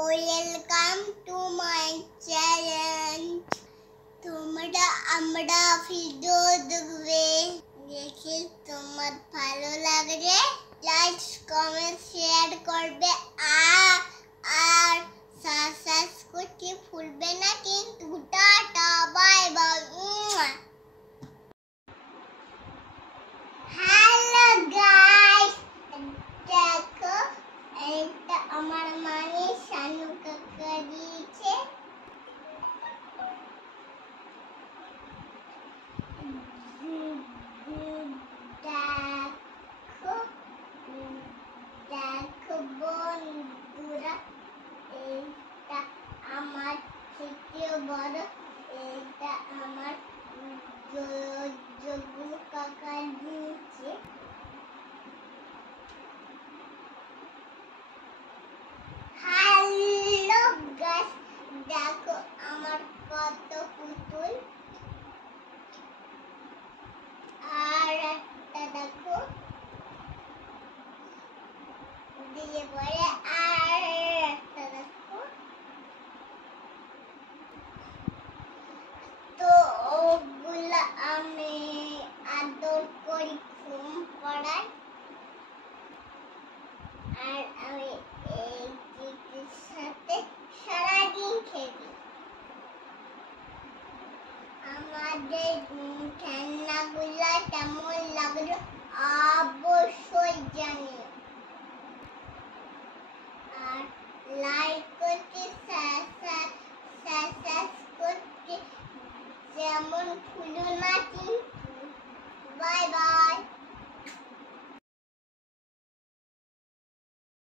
Welcome to my channel. তোমরা আমরা video দেখবে, দেখে তোমার ভালো লাগলে লাইক কমেন্ট শেয়ার করবে আর সাবস্ক্রাইব করতে ভুলবে না কিন্তু। Tata bye bye. Hello guys, দেখো এটা আমার মানে শানু কাকা দিয়েছে। দেখো দেখো বন্ধুরা, এটা আমার থেকে বড়, এটা আমার যোগু কাকা দিয়েছে। হ্যালো গাইস, দেখো আমার কত পুতুল, আর একটা দেখো দিয়ে পরে, আর একটা দেখো। তো ওগুলা আমি আদর করি, ঘুম পড়াই, আর আমি এই দিদির সাথে সারাদিন খেলি। আমাদের খেলনাগুলা কেমন লাগলো অবশ্যই জানিও।